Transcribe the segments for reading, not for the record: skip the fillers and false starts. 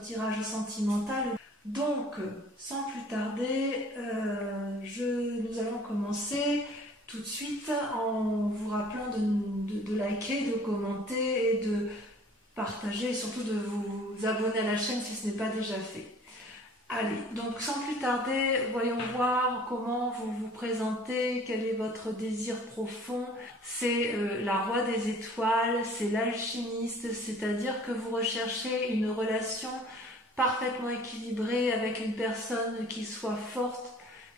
tirage sentimental. Donc, sans plus tarder, nous allons commencer tout de suite en vous rappelant de liker, de commenter et de partager et surtout de vous abonner à la chaîne si ce n'est pas déjà fait. Allez, donc sans plus tarder, voyons voir comment vous vous présentez, quel est votre désir profond. C'est la roi des étoiles, c'est l'alchimiste, c'est-à-dire que vous recherchez une relation parfaitement équilibrée avec une personne qui soit forte,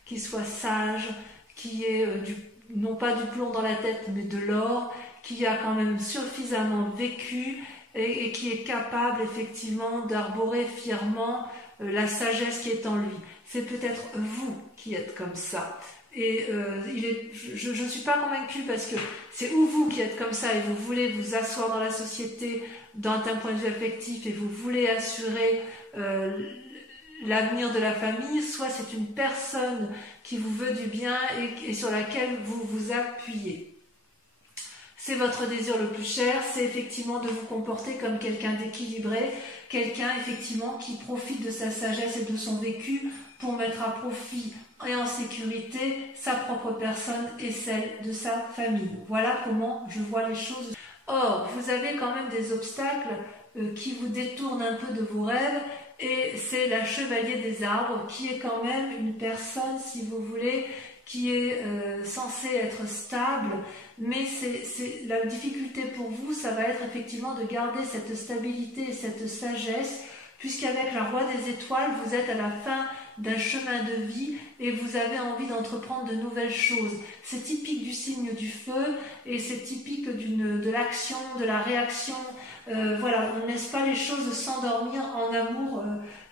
qui soit sage, qui ait non pas du plomb dans la tête mais de l'or, qui a quand même suffisamment vécu et qui est capable effectivement d'arborer fièrement la sagesse qui est en lui. C'est peut-être vous qui êtes comme ça. Et je ne suis pas convaincue parce que c'est ou vous qui êtes comme ça et vous voulez vous asseoir dans la société d'un point de vue affectif et vous voulez assurer l'avenir de la famille, soit c'est une personne qui vous veut du bien et sur laquelle vous vous appuyez. C'est votre désir le plus cher, c'est effectivement de vous comporter comme quelqu'un d'équilibré, quelqu'un effectivement qui profite de sa sagesse et de son vécu pour mettre à profit et en sécurité sa propre personne et celle de sa famille. Voilà comment je vois les choses. Or, vous avez quand même des obstacles qui vous détournent un peu de vos rêves et c'est la chevalier des arbres qui est quand même une personne, si vous voulez, qui est censée être stable, mais la difficulté pour vous, ça va être effectivement de garder cette stabilité et cette sagesse, puisqu'avec la roi des étoiles, vous êtes à la fin d'un chemin de vie et vous avez envie d'entreprendre de nouvelles choses. C'est typique du signe du feu et c'est typique de l'action, de la réaction. Voilà, on ne laisse pas les choses s'endormir en amour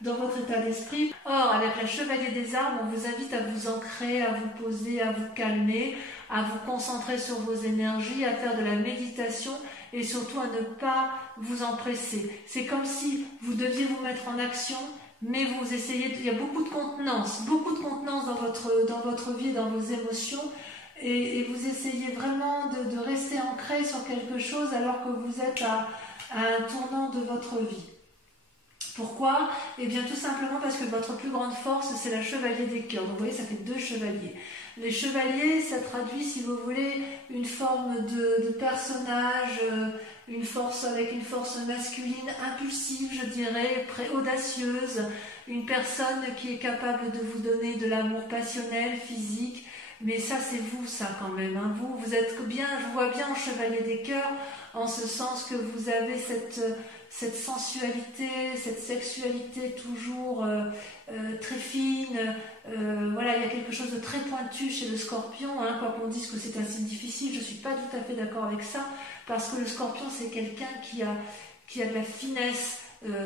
dans votre état d'esprit. Or, avec la chevalier des arbres, on vous invite à vous ancrer, à vous poser, à vous calmer, à vous concentrer sur vos énergies, à faire de la méditation et surtout à ne pas vous empresser. C'est comme si vous deviez vous mettre en action, mais vous essayez, il y a beaucoup de contenance dans votre vie, dans vos émotions, et vous essayez vraiment de rester ancré sur quelque chose alors que vous êtes à un tournant de votre vie. Pourquoi? Eh bien tout simplement parce que votre plus grande force c'est la chevalier des cœurs. Donc vous voyez, ça fait 2 chevaliers. Les chevaliers, ça traduit, si vous voulez, une forme de personnage, avec une force masculine impulsive, je dirais, audacieuse, une personne qui est capable de vous donner de l'amour passionnel, physique. Mais ça, c'est vous, ça, quand même. Hein. Vous êtes bien, je vous vois bien en chevalier des cœurs, en ce sens que vous avez cette sensualité, cette sexualité toujours très fine. Voilà, il y a quelque chose de très pointu chez le scorpion, hein, quoi qu'on dise que c'est un signe difficile, je ne suis pas tout à fait d'accord avec ça, parce que le scorpion, c'est quelqu'un qui a de la finesse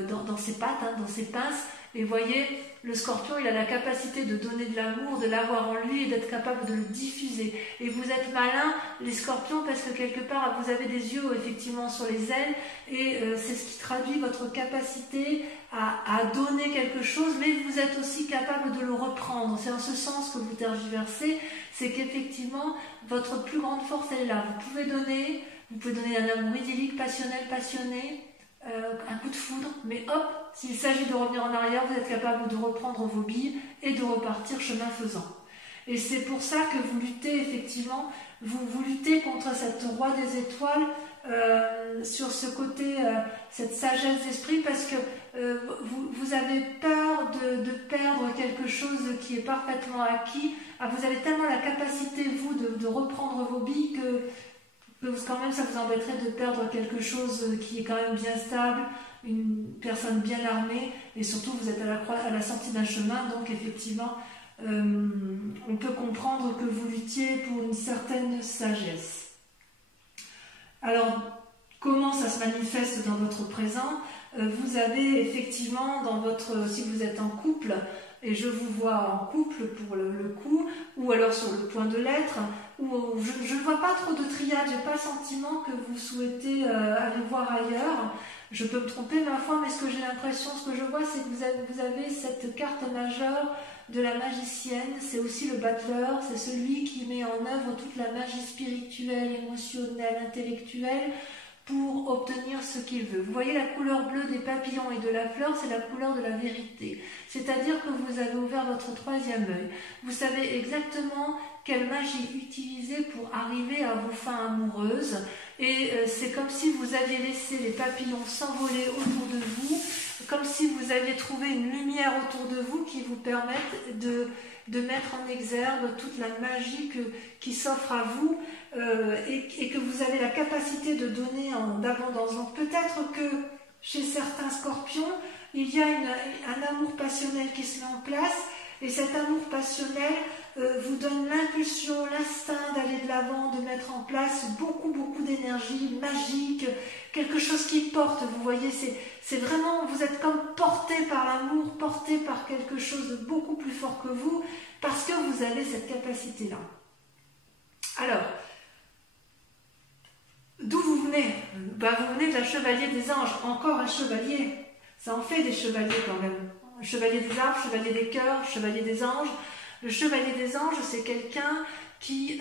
dans ses pattes, hein, dans ses pinces. Et voyez, le scorpion, il a la capacité de donner de l'amour, de l'avoir en lui et d'être capable de le diffuser. Et vous êtes malins, les scorpions, parce que quelque part, vous avez des yeux effectivement sur les ailes et c'est ce qui traduit votre capacité à donner quelque chose, mais vous êtes aussi capable de le reprendre. C'est en ce sens que vous tergiversez, c'est qu'effectivement, votre plus grande force, elle est là. Vous pouvez donner un amour idyllique, passionnel, passionné, un coup de foudre, mais hop, s'il s'agit de revenir en arrière, vous êtes capable de reprendre vos billes et de repartir chemin faisant. Et c'est pour ça que vous luttez effectivement, vous luttez contre cette roi des étoiles sur ce côté, cette sagesse d'esprit, parce que vous avez peur de perdre quelque chose qui est parfaitement acquis. Vous avez tellement la capacité, vous, de reprendre vos billes que quand même ça vous embêterait de perdre quelque chose qui est quand même bien stable, une personne bien armée, et surtout vous êtes à la sortie d'un chemin, donc effectivement on peut comprendre que vous luttiez pour une certaine sagesse. Alors comment ça se manifeste dans votre présent? Vous avez effectivement si vous êtes en couple, et je vous vois en couple pour le coup, ou alors sur le point de l'être, ou je ne vois pas trop de triade, j'ai pas le sentiment que vous souhaitez aller voir ailleurs. Je peux me tromper ma foi, mais ce que j'ai l'impression, ce que je vois, c'est que vous avez cette carte majeure de la magicienne, c'est aussi le battleur, c'est celui qui met en œuvre toute la magie spirituelle, émotionnelle, intellectuelle, pour obtenir ce qu'il veut. Vous voyez la couleur bleue des papillons et de la fleur, c'est la couleur de la vérité. C'est-à-dire que vous avez ouvert votre troisième œil. Vous savez exactement quelle magie utiliser pour arriver à vos fins amoureuses. Et c'est comme si vous aviez laissé les papillons s'envoler autour de vous, comme si vous aviez trouvé une lumière autour de vous qui vous permette de mettre en exergue toute la magie qui s'offre à vous et que vous avez la capacité de donner en abondance. Donc peut-être que chez certains scorpions, il y a un amour passionnel qui se met en place et cet amour passionnel vous donne l'impulsion, l'instinct d'aller de l'avant, de mettre en place beaucoup d'énergie magique, quelque chose qui porte, vous voyez, c'est vraiment, vous êtes comme porté par l'amour, porté par quelque chose de beaucoup plus fort que vous, parce que vous avez cette capacité-là. Alors, d'où vous venez? Vous venez d'un chevalier des anges, encore un chevalier, ça en fait des chevaliers quand même. Chevalier des arbres, chevalier des cœurs, chevalier des anges. Le chevalier des anges, c'est quelqu'un qui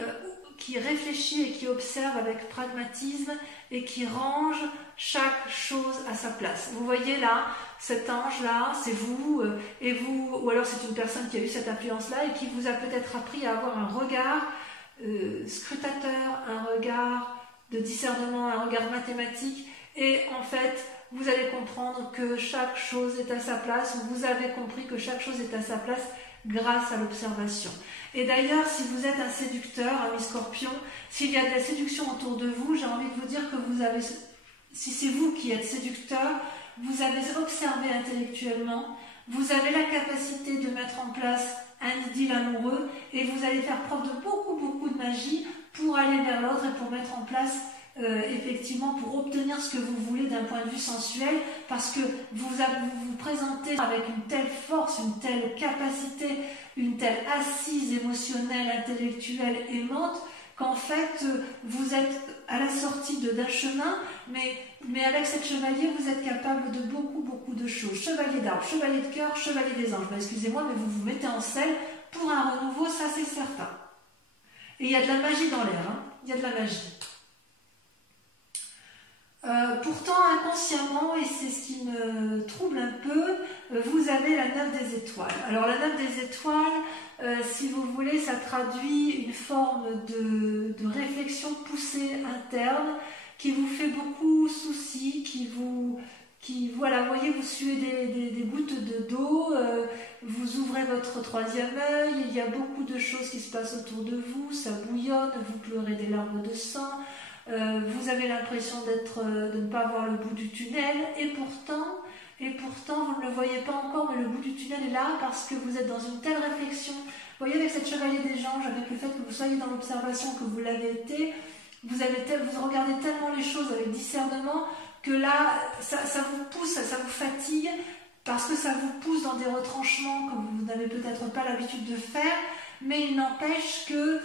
réfléchit et qui observe avec pragmatisme et qui range chaque chose à sa place. Vous voyez là, cet ange-là, c'est vous, et vous, ou alors c'est une personne qui a eu cette influence-là et qui vous a peut-être appris à avoir un regard scrutateur, un regard de discernement, un regard mathématique, et en fait, vous allez comprendre que chaque chose est à sa place, ou vous avez compris que chaque chose est à sa place grâce à l'observation. Et d'ailleurs, si vous êtes un séducteur, ami Scorpion, s'il y a de la séduction autour de vous, j'ai envie de vous dire que vous avez, si c'est vous qui êtes séducteur, vous avez observé intellectuellement, vous avez la capacité de mettre en place un idylle amoureux et vous allez faire preuve de beaucoup de magie pour aller vers l'autre et pour mettre en place effectivement pour obtenir ce que vous voulez d'un point de vue sensuel, parce que vous vous présentez avec une telle force, une telle capacité, une telle assise émotionnelle, intellectuelle, aimante, qu'en fait vous êtes à la sortie d'un chemin, mais avec cette chevalier vous êtes capable de beaucoup de choses. Chevalier d'arbre, chevalier de cœur, chevalier des anges. Excusez-moi, mais vous vous mettez en selle pour un renouveau, ça c'est certain. Et il y a de la magie dans l'air, hein. Il y a de la magie. Pourtant, inconsciemment, et c'est ce qui me trouble un peu, vous avez la 9 des étoiles. Alors la 9 des étoiles, si vous voulez, ça traduit une forme de réflexion poussée interne qui vous fait beaucoup souci, voilà, vous voyez, vous suez des gouttes d'eau, vous ouvrez votre troisième œil, il y a beaucoup de choses qui se passent autour de vous, ça bouillonne, vous pleurez des larmes de sang. Vous avez l'impression de ne pas voir le bout du tunnel et pourtant vous ne le voyez pas encore, mais le bout du tunnel est là parce que vous êtes dans une telle réflexion. Vous voyez, avec cette chevalier des anges, avec le fait que vous soyez dans l'observation, que vous l'avez été, vous regardez tellement les choses avec discernement que là ça vous pousse, ça vous fatigue parce que ça vous pousse dans des retranchements que vous n'avez peut-être pas l'habitude de faire, mais il n'empêche que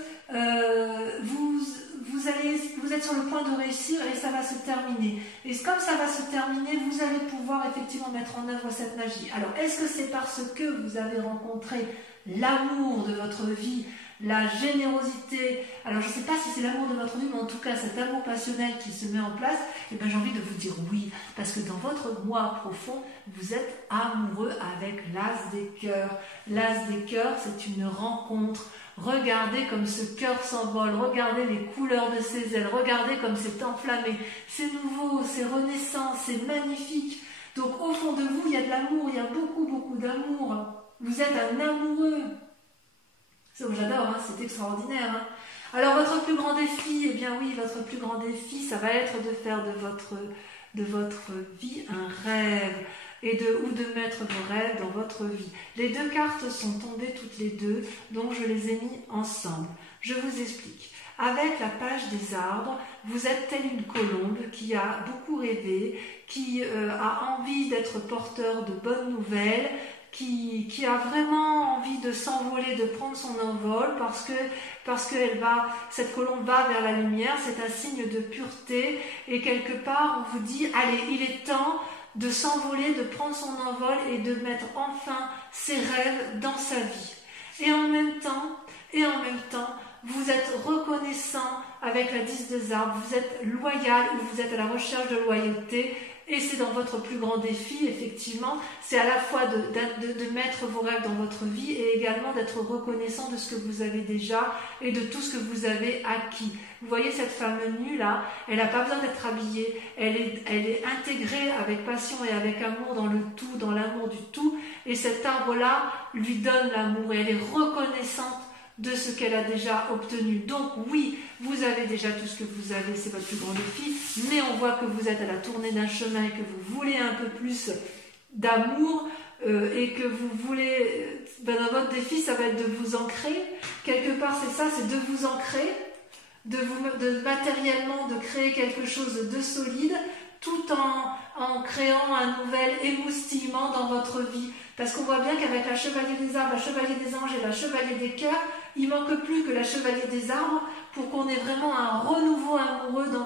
vous êtes sur le point de réussir et ça va se terminer. Et comme ça va se terminer, vous allez pouvoir effectivement mettre en œuvre cette magie. Alors, est-ce que c'est parce que vous avez rencontré l'amour de votre vie, la générosité? Alors, je ne sais pas si c'est l'amour de votre vie, mais en tout cas, cet amour passionnel qui se met en place, eh bien, j'ai envie de vous dire oui, parce que dans votre moi profond, vous êtes amoureux avec l'as des cœurs. L'as des cœurs, c'est une rencontre. Regardez comme ce cœur s'envole, regardez les couleurs de ses ailes, regardez comme c'est enflammé, c'est nouveau, c'est renaissant, c'est magnifique. Donc au fond de vous, il y a de l'amour, il y a beaucoup d'amour. Vous êtes un amoureux. J'adore, hein, c'est extraordinaire. Hein. Alors votre plus grand défi, eh bien oui, votre plus grand défi, ça va être de faire de votre vie un rêve. Ou de mettre vos rêves dans votre vie. Les deux cartes sont tombées toutes les deux, donc je les ai mis ensemble. Je vous explique. Avec la page des arbres, vous êtes telle une colombe qui a beaucoup rêvé, qui a envie d'être porteur de bonnes nouvelles, qui a vraiment envie de s'envoler, de prendre son envol, parce que cette colombe va vers la lumière, c'est un signe de pureté, et quelque part on vous dit, allez, il est temps de s'envoler, de prendre son envol et de mettre enfin ses rêves dans sa vie. Et en même temps, vous êtes reconnaissant avec la 10 des arbres. Vous êtes loyal ou vous êtes à la recherche de loyauté. Et c'est dans votre plus grand défi, effectivement, c'est à la fois de mettre vos rêves dans votre vie et également d'être reconnaissant de ce que vous avez déjà et de tout ce que vous avez acquis. Vous voyez cette femme nue là, elle n'a pas besoin d'être habillée, elle est intégrée avec passion et avec amour dans le tout, dans l'amour du tout, et cet arbre-là lui donne l'amour et elle est reconnaissante de ce qu'elle a déjà obtenu. Donc oui, vous avez déjà tout ce que vous avez, c'est votre plus grand défi, mais on voit que vous êtes à la tournée d'un chemin et que vous voulez un peu plus d'amour et que vous voulez, dans votre défi, ça va être de vous ancrer. Quelque part, c'est ça, c'est de vous ancrer, de matériellement, de créer quelque chose de solide, tout en créant un nouvel émoustillement dans votre vie. Parce qu'on voit bien qu'avec la chevalier des arbres, la chevalier des anges et la chevalier des cœurs, il manque plus que la chevalier des arbres pour qu'on ait vraiment un renouveau amoureux dans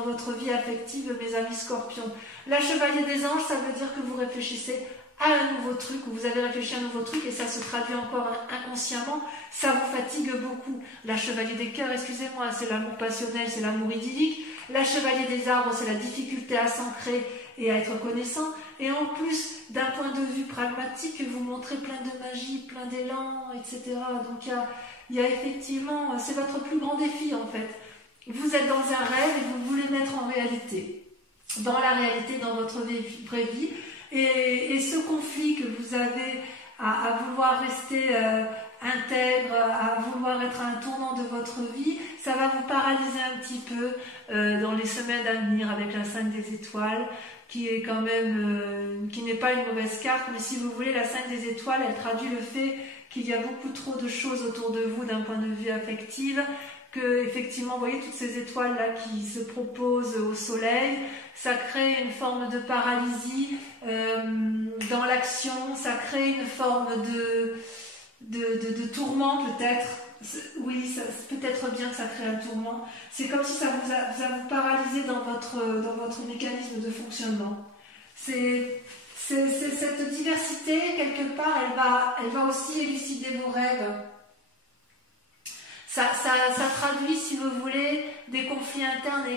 votre vie affective, mes amis scorpions. La chevalier des anges, ça veut dire que vous réfléchissez à un nouveau truc, ou vous avez réfléchi à un nouveau truc et ça se traduit encore inconsciemment, ça vous fatigue beaucoup. La chevalier des cœurs, excusez-moi, c'est l'amour passionnel, c'est l'amour idyllique. La chevalier des arbres, c'est la difficulté à s'ancrer et à être connaissant. Et en plus, d'un point de vue pragmatique, vous montrez plein de magie, plein d'élan, etc. Donc il y a effectivement, c'est votre plus grand défi en fait. Vous êtes dans un rêve et vous voulez mettre en réalité, dans la réalité, dans votre vraie vie. Et ce conflit que vous avez à vouloir rester intègre, à vouloir être à un tournant de votre vie, ça va vous paralyser un petit peu dans les semaines à venir avec la 5 des étoiles, qui est quand même, qui n'est pas une mauvaise carte, mais si vous voulez, la 5 des étoiles, elle traduit le fait qu'il y a beaucoup trop de choses autour de vous d'un point de vue affectif, que effectivement, vous voyez toutes ces étoiles là qui se proposent au soleil, ça crée une forme de paralysie dans l'action, ça crée une forme de tourment peut-être. Oui, peut-être bien que ça crée un tourment. C'est comme si ça vous paralysé dans votre mécanisme de fonctionnement. C'est cette diversité, quelque part, elle va aussi élucider vos rêves. Ça traduit, si vous voulez, des conflits internes et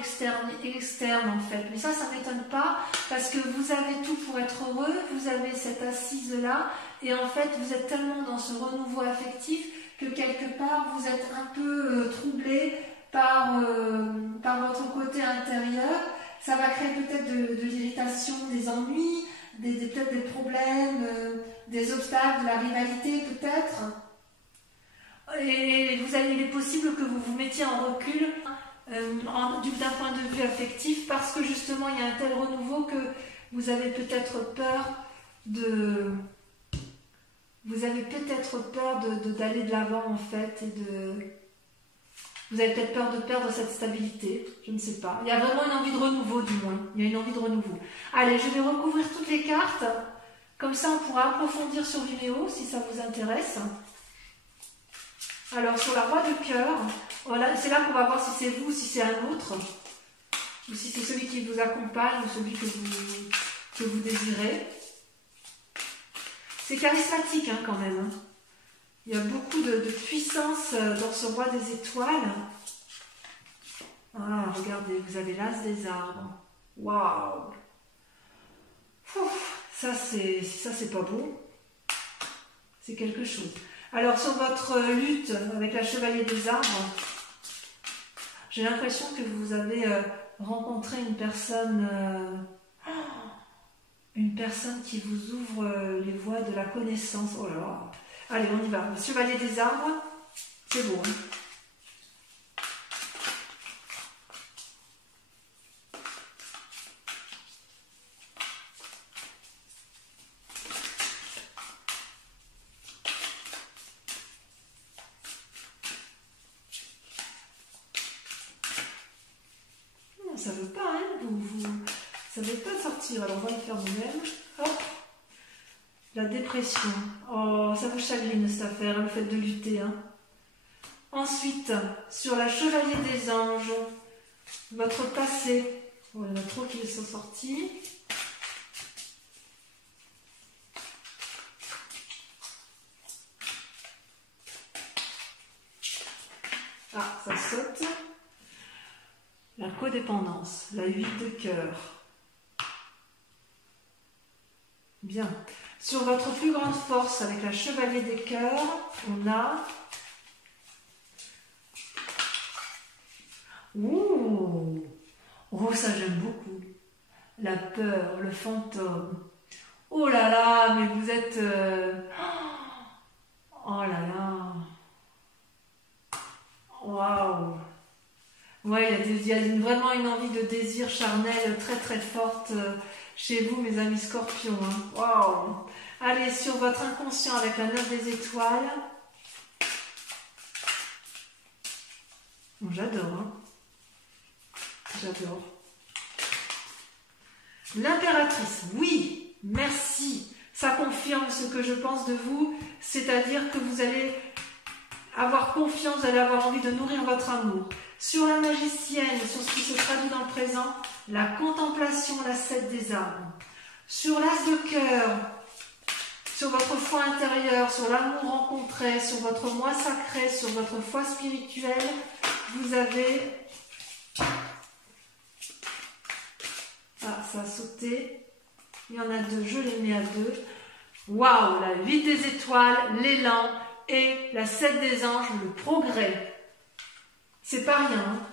externes en fait. Mais ça ne m'étonne pas parce que vous avez tout pour être heureux, vous avez cette assise-là et en fait, vous êtes tellement dans ce renouveau affectif que quelque part, vous êtes un peu troublé par votre côté intérieur. Ça va créer peut-être de l'irritation, des ennuis, peut-être des problèmes, des obstacles, de la rivalité peut-être. Et il est possible que vous vous mettiez en recul d'un point de vue affectif parce que justement il y a un tel renouveau que vous avez peut-être peur d'aller de l'avant en fait vous avez peut-être peur de perdre cette stabilité, je ne sais pas. Il y a vraiment une envie de renouveau du moins, il y a une envie de renouveau. Allez, je vais recouvrir toutes les cartes, comme ça on pourra approfondir sur Vimeo si ça vous intéresse. Alors, sur la roi de cœur, voilà, c'est là qu'on va voir si c'est vous ou si c'est un autre, ou si c'est celui qui vous accompagne ou celui que vous désirez. C'est charismatique hein, quand même. Hein. Il y a beaucoup de puissance dans ce roi des étoiles. Ah, regardez, vous avez l'as des arbres. Waouh! Ça, c'est pas beau. C'est quelque chose. Alors, sur votre lutte avec la chevalier des arbres, j'ai l'impression que vous avez rencontré une personne qui vous ouvre les voies de la connaissance. Oh là là. Allez, on y va. Le chevalier des arbres, c'est beau. Hein. Ça veut pas, hein, ça veut pas sortir. Alors on va le faire nous-mêmes. Hop. La dépression. Oh, ça vous chagrine cette affaire, le fait de lutter. Hein. Ensuite, sur la chevalier des anges, votre passé. Oh, il y en a trop qui sont sortis. Ah, ça saute. la codépendance, la 8 de cœur. Bien. Sur votre plus grande force, avec la chevalier des cœurs, on a... Ouh! Oh, ça j'aime beaucoup. La peur, le fantôme. Oh là là, mais vous êtes... Oh là là. Waouh. Ouais, il y a vraiment une envie de désir charnel très très forte chez vous, mes amis scorpions. Hein. Waouh. Allez, sur votre inconscient avec la 9 des étoiles. Bon, j'adore. Hein. J'adore. L'impératrice, oui, merci. Ça confirme ce que je pense de vous, c'est-à-dire que vous allez avoir confiance, vous allez avoir envie de nourrir votre amour. Sur la magicienne, sur ce qui se traduit dans le présent, la contemplation, la 7 des armes. Sur l'as de cœur, sur votre foi intérieure, sur l'amour rencontré, sur votre moi sacré, sur votre foi spirituelle, vous avez... Ah, ça a sauté. Il y en a 2, je les mets à 2. Waouh, la 8 des étoiles, l'élan et la 7 des anges, le progrès. C'est pas rien. Hein.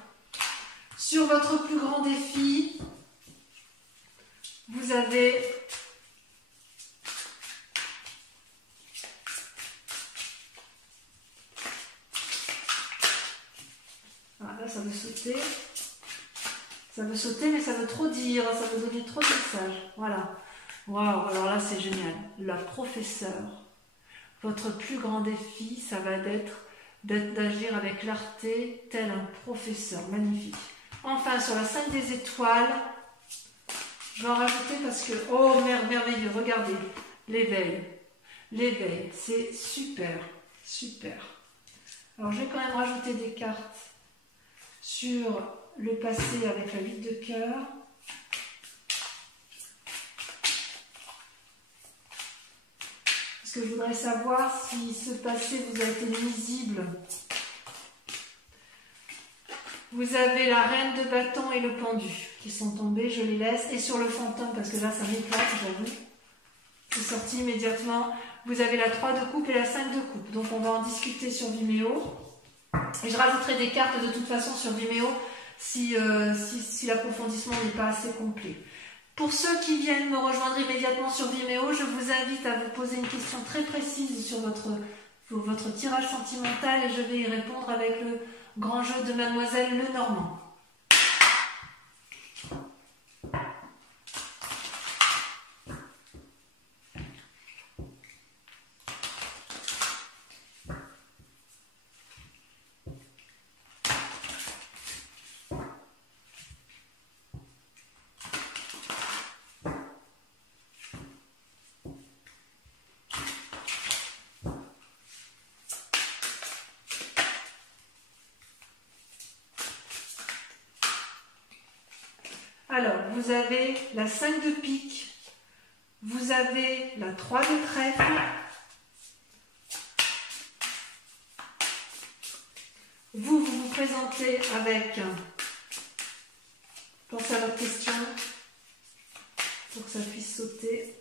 Sur votre plus grand défi, vous avez ah, là, ça veut sauter. Ça veut sauter, mais ça veut trop dire. Ça veut donner trop de messages. Voilà. Waouh, alors là, c'est génial. La professeure. Votre plus grand défi, ça va être d'agir avec clarté, tel un professeur. Magnifique. Enfin, sur la 5 des étoiles, je vais en rajouter parce que, oh, merveilleux, regardez, l'éveil. L'éveil, c'est super, super. Alors, je vais quand même rajouter des cartes sur le passé avec la 8 de cœur. Parce que je voudrais savoir si ce passé vous a été nuisible. Vous avez la reine de bâton et le pendu qui sont tombés, je les laisse. Et sur le fantôme, parce que là ça m'éclate, j'avoue. C'est sorti immédiatement. Vous avez la 3 de coupe et la 5 de coupe. Donc on va en discuter sur Vimeo. Et je rajouterai des cartes de toute façon sur Vimeo si l'approfondissement n'est pas assez complet. Pour ceux qui viennent me rejoindre immédiatement sur Vimeo, je vous invite à vous poser une question très précise sur votre tirage sentimental et je vais y répondre avec le grand jeu de Mademoiselle Lenormand. Alors, vous avez la 5 de pique, vous avez la 3 de trèfle, vous vous présentez avec, pensez à votre question, pour que ça puisse sauter.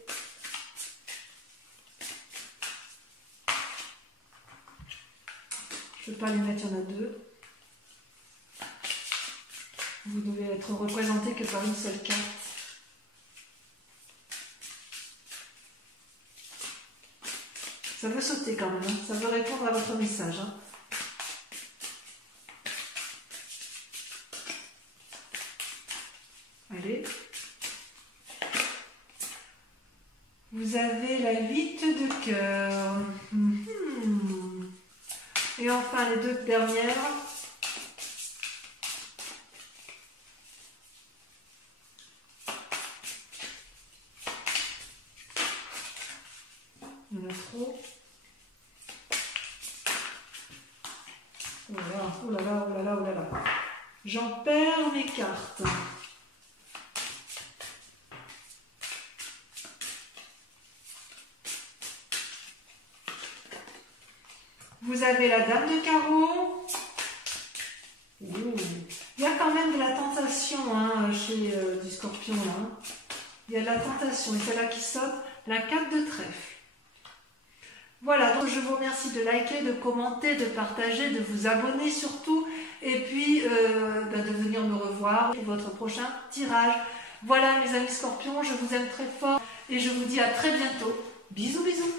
Je ne peux pas les mettre, il y en a 2. Vous devez être représenté que par une seule carte. Ça veut sauter quand même, hein. Ça veut répondre à votre message. Hein. Allez. Vous avez la 8 de cœur. Et enfin les 2 dernières. Il y en a trop. Oh là là, oh là là, oh là là, oh là là. J'en perds mes cartes. Vous avez la dame de carreau. Il y a quand quand même de la tentation hein, chez du Scorpion. Hein. Il y a de la tentation et c'est là qui saute la 4 de trèfle. Voilà, donc je vous remercie de liker, de commenter, de partager, de vous abonner surtout et puis de venir me revoir pour votre prochain tirage. Voilà mes amis Scorpions, je vous aime très fort et je vous dis à très bientôt. Bisous bisous.